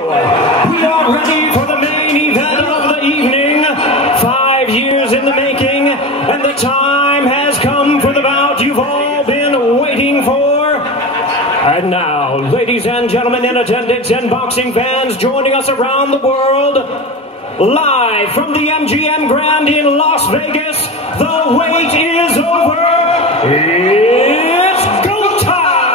We are ready for the main event of the evening. 5 years in the making, and the time has come for the bout you've all been waiting for. And now, ladies and gentlemen in attendance and boxing fans joining us around the world, live from the MGM Grand in Las Vegas, the wait is over. It's go time!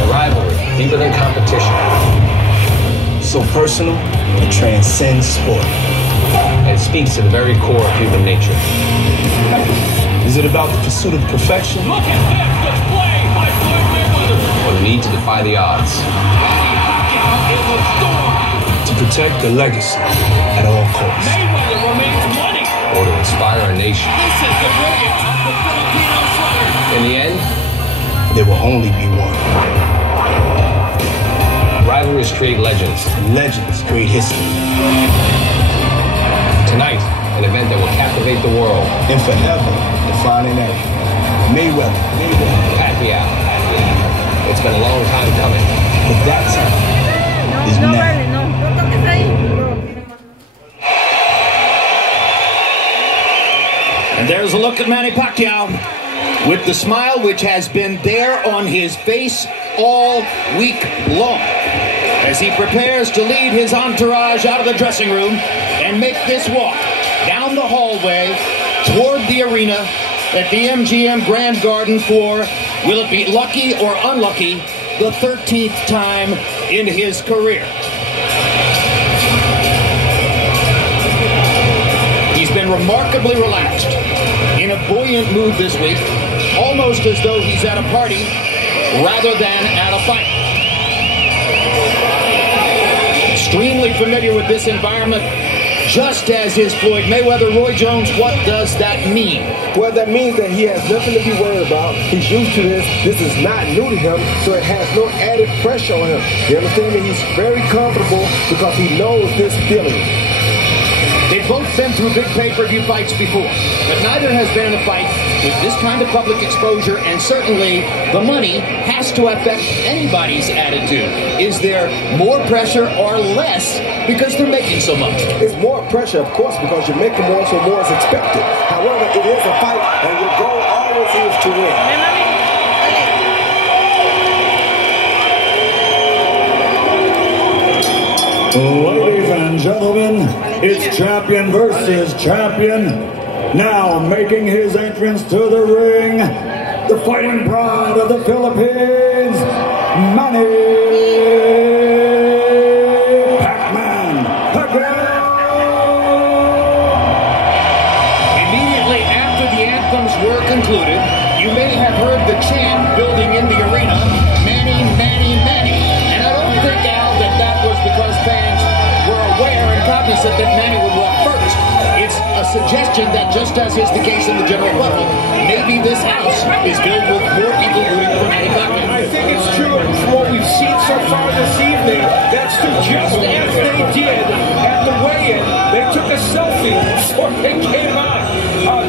A rivalry, deeper than competition. So personal, it transcends sport. And speaks to the very core of human nature. Is it about the pursuit of perfection? Look at this display by Floyd Mayweather. Or the need to defy the odds. To protect the legacy at all costs. Mayweather remains money. Or to inspire a nation. This is the brilliance of the Filipino sweater. In the end, there will only be one. Rivalries create legends. And legends create history. Tonight, an event that will captivate the world. And forever define an era. Maywheather. Pacquiao. It's been a long time coming. But that time is now. And there's a look at Manny Pacquiao with the smile which has been there on his face all week long as he prepares to lead his entourage out of the dressing room and make this walk down the hallway toward the arena at the MGM Grand Garden for, will it be lucky or unlucky, the 13th time in his career. He's been remarkably relaxed, in a buoyant mood this week, almost as though he's at a party rather than at a fight. Extremely familiar with this environment, just as is Floyd Mayweather. Roy Jones, what does that mean? Well, that means that he has nothing to be worried about. He's used to this. This is not new to him, so it has no added pressure on him. You understand me? He's very comfortable because he knows this feeling. They've both been through big pay-per-view fights before, but neither has been in a fight with this kind of public exposure, and certainly the money has to affect anybody's attitude. Is there more pressure or less because they're making so much? It's more pressure, of course, because you're making more, so more is expected. However, it is a fight, and your goal always is to win. Ladies and gentlemen, it's champion versus champion. Now making his entrance to the ring, the fighting pride of the Philippines, Manny Pacquiao. Immediately after the anthems were concluded, you may have heard the chant building in the arena, Manny, Manny, Manny. And I don't think, Al, that was because fans were aware and cognizant that Manny would walk first. It's a suggestion that, just as is the case in the general public, maybe this house is filled with more people rooting for Manny Pacquiao. I think it's true. From what we've seen so far this evening, that's true. Just as they did at the weigh-in, they took a selfie before they came out.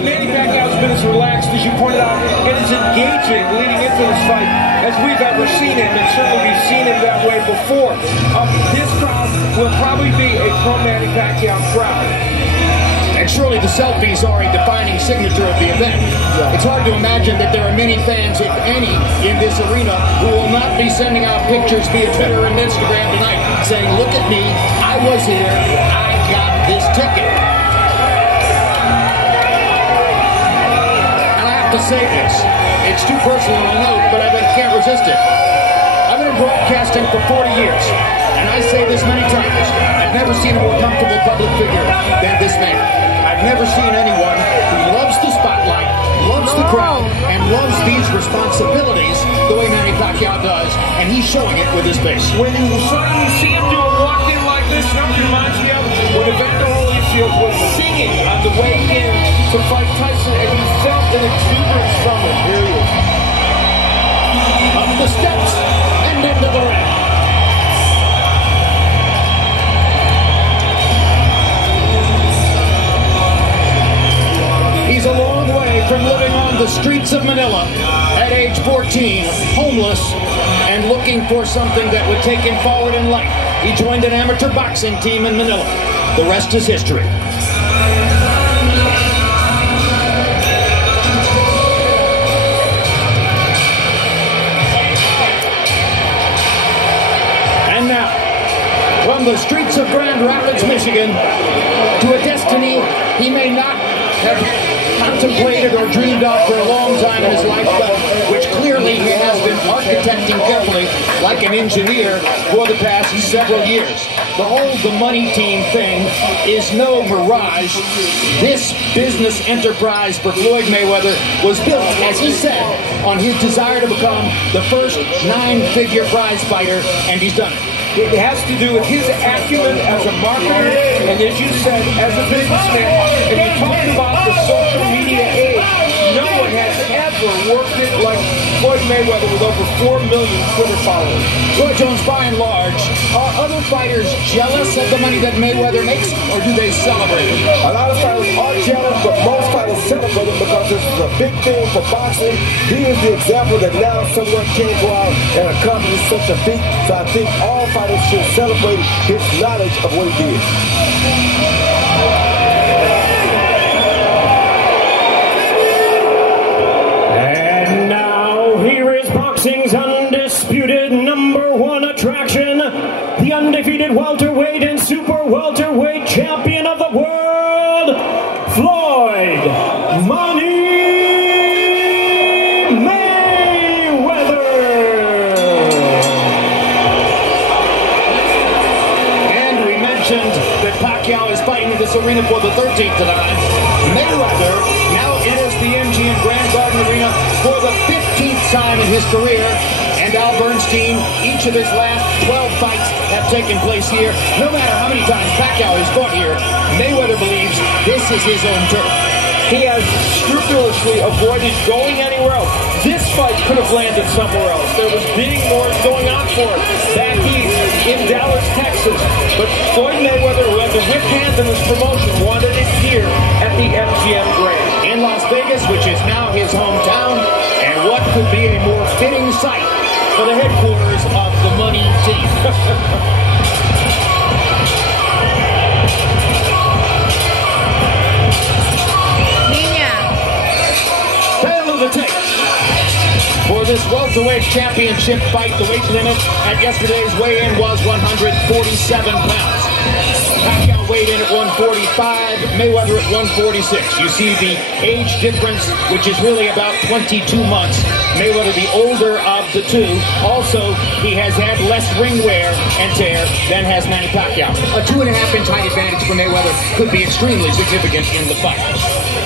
Manny Pacquiao's been as relaxed, as you pointed out, and as engaging leading into this fight as we've ever seen him, and certainly we've seen him that way before. This crowd will probably be a pro-Manny Pacquiao crowd. And surely the selfies are a defining signature of the event. It's hard to imagine that there are many fans, if any, in this arena who will not be sending out pictures via Twitter and Instagram tonight saying, look at me, I was here, I got this ticket. And I have to say this, it's too personal a note, but I can't resist it. I've been in broadcasting for 40 years, and I say this many times, I've never seen a more comfortable public figure than this man. I've never seen anyone who loves the spotlight, loves the crowd, and loves these responsibilities the way Manny Pacquiao does, and he's showing it with his face. When you suddenly see him do a walk-in like this, it reminds me of when Evander Holyfield was singing on the way in to fight Tyson, and you felt an exuberance from him. Here he is. Up the steps and into the ring. Manila at age 14, homeless, and looking for something that would take him forward in life. He joined an amateur boxing team in Manila. The rest is history. And now, from the streets of Grand Rapids, Michigan, to a destiny he may not have contemplated or dreamed of for a long time in his life, but which clearly he has been architecting carefully like an engineer for the past several years. The whole the money team thing is no mirage. This business enterprise for Floyd Mayweather was built, as he said, on his desire to become the first 9-figure prize fighter, and he's done it. It has to do with his acumen as a marketer, and as you said, as a businessman. And you talked about the social media age. No one has ever worked it like Floyd Mayweather with over 4 million Twitter followers. Roy Jones, by and large, are other fighters jealous of the money that Mayweather makes, or do they celebrate it? A lot of fighters are jealous, but most fighters celebrate it because this is a big thing for boxing. He is the example that now someone can go out and accomplish such a feat. So I think all fighters should celebrate his knowledge of what he did. And now here is boxing's undisputed #1 attraction, the undefeated welterweight and super welterweight champion of the world, Floyd Money Mayweather. And we mentioned that Pacquiao is fighting in this arena for the 13th time. Mayweather now enters the MGM Grand Garden Arena for the 15th time in his career. And Al Bernstein, each of his last 12 fights have taken place here. No matter how many times Pacquiao has fought here, Mayweather believes this is his own turf. He has scrupulously avoided going anywhere else. This fight could have landed somewhere else. There was bidding wars going on for it back east in Dallas, Texas. But Floyd Mayweather, who had the whip hand in this promotion, wanted it here at the MGM Grand. In Las Vegas, which is now his hometown, and what could be a more fitting site for the headquarters of the money team. Tale of the tape. For this welterweight championship fight, the weight limit at yesterday's weigh-in was 147 pounds. Pacquiao weighed in at 145, Mayweather at 146. You see the age difference, which is really about 22 months. Mayweather, the older of the two. Also, he has had less ring wear and tear than has Manny Pacquiao. A 2.5-inch height advantage for Mayweather could be extremely significant in the fight.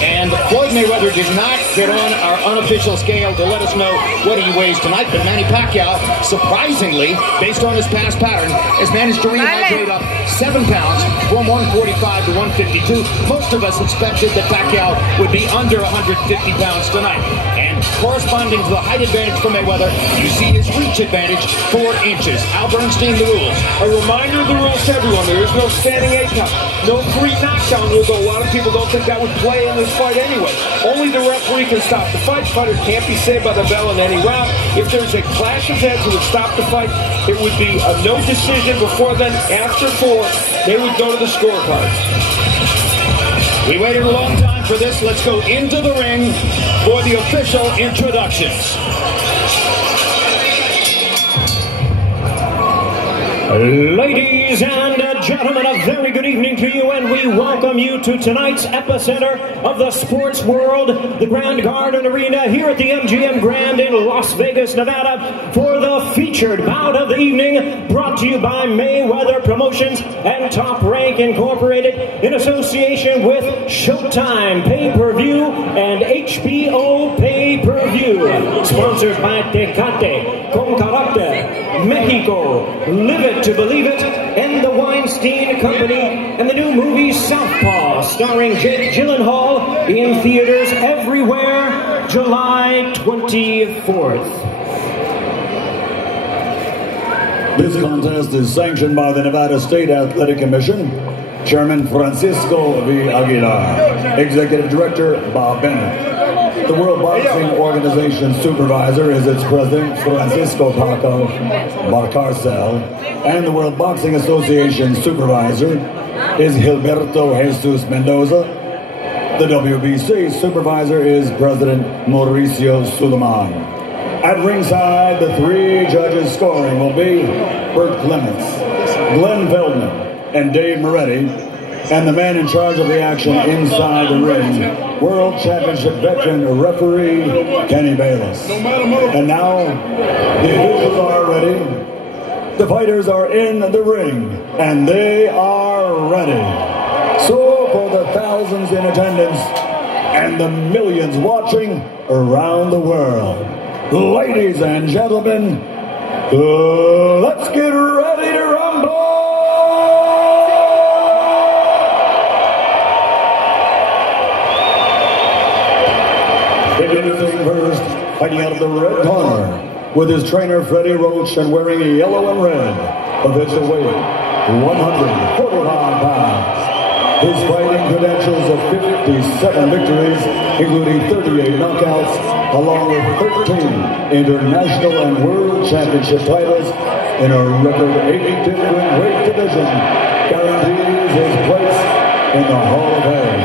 And Floyd Mayweather did not get on our unofficial scale to let us know what he weighs tonight, but Manny Pacquiao, surprisingly, based on his past pattern, has managed to rehydrate up 7 pounds from 145 to 152. Most of us expected that Pacquiao would be under 150 pounds tonight. And corresponding to the height advantage for Mayweather, you see his reach advantage, 4 inches. Al Bernstein, the rules. A reminder of the rules to everyone. There is no standing 8 count. No free knockdown rule, though a lot of people don't think that would play in this fight anyway. Only the referee can stop the fight. Fighter can't be saved by the bell in any round. If there's a clash of heads who would stop the fight, it would be a no decision. Before then, after 4, they would go to the scorecards. We waited a long time for this. Let's go into the ring for the official introductions. Ladies and gentlemen, a very good evening to you, and we welcome you to tonight's epicenter of the sports world, the Grand Garden Arena here at the MGM Grand in Las Vegas, Nevada, for the featured bout of the evening, brought to you by Mayweather Promotions and Top Rank Incorporated in association with Showtime Pay-Per-View and HBO Pay-Per-View, sponsored by Tecate, Con Carácter, Mexico, Live It to Believe It, and the Weinstein Company, and the new movie Southpaw, starring Jake Gyllenhaal, in theaters everywhere, July 24th. This contest is sanctioned by the Nevada State Athletic Commission Chairman Francisco V. Aguilar. Executive Director Bob Bennett. The World Boxing Organization Supervisor is its President Francisco Paco Barcarcel. And the World Boxing Association Supervisor is Gilberto Jesus Mendoza. The WBC Supervisor is President Mauricio Suleiman. At ringside, the three judges scoring will be Bert Clements, Glenn Feldman, and Dave Moretti, and the man in charge of the action inside the ring, World Championship veteran referee Kenny Bayless. And now, the officials are ready, the fighters are in the ring, and they are ready. So for the thousands in attendance and the millions watching around the world, ladies and gentlemen, let's get ready to rumble! Introducing first, fighting out of the red corner, with his trainer Freddie Roach and wearing yellow and red, official weight 145 pounds. His fighting credentials of 57 victories, including 38 knockouts, along with 13 international and world championship titles in a record 8 different weight division, guarantees his place in the Hall of Fame.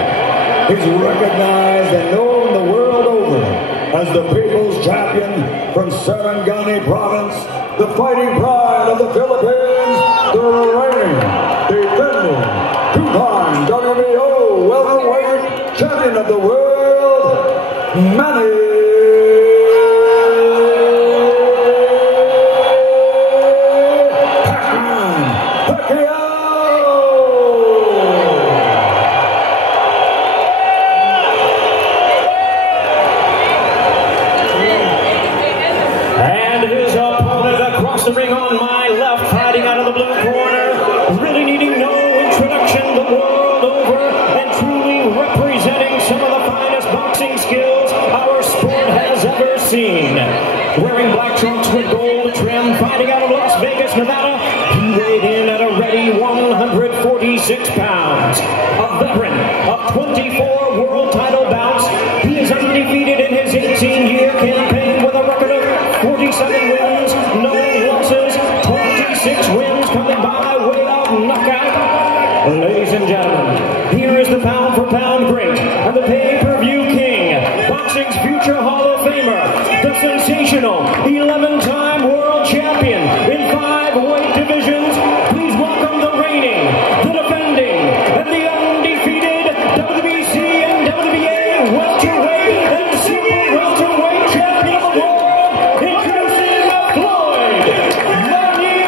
He's recognized and known the world over as the People's Champion from Sarangani Province, the fighting pride of the Philippines, the reigning, defending, two-time WBO welterweight champion of the world, Manny Pacquiao. And his opponent across the ring on my left, fighting out of the blue corner, really needing no introduction the world over, and truly representing some of the finest boxing skills our sport has ever seen. Wearing black trunks with gold trim, fighting out of Las Vegas, Nevada, he weighed in at a ready 146 pounds. A veteran of 24 world title bouts, he is undefeated in his 18-year campaign with a record of 47 wins, no losses, 26 wins coming by way of knockout. Ladies and gentlemen, here is the pound-for-pound great and the pay-per-view king, boxing's future Hall of Famer, the sensational 11-time world champion in 5 weight divisions. Please welcome the reigning, the defending, and the undefeated WBC and WBA welterweight and super welterweight champion of the world, introducing Floyd Maywheather.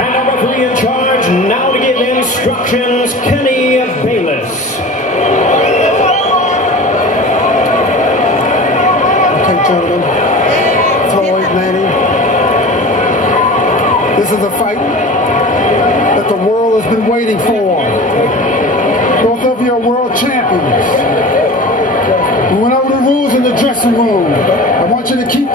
And our referee in charge now to give instructions, Kenny Bayless. Okay, gentlemen, Floyd Manny, this is the fight that the world has been waiting for. Both of you are world champions. We went over the rules in the dressing room. I want you to keep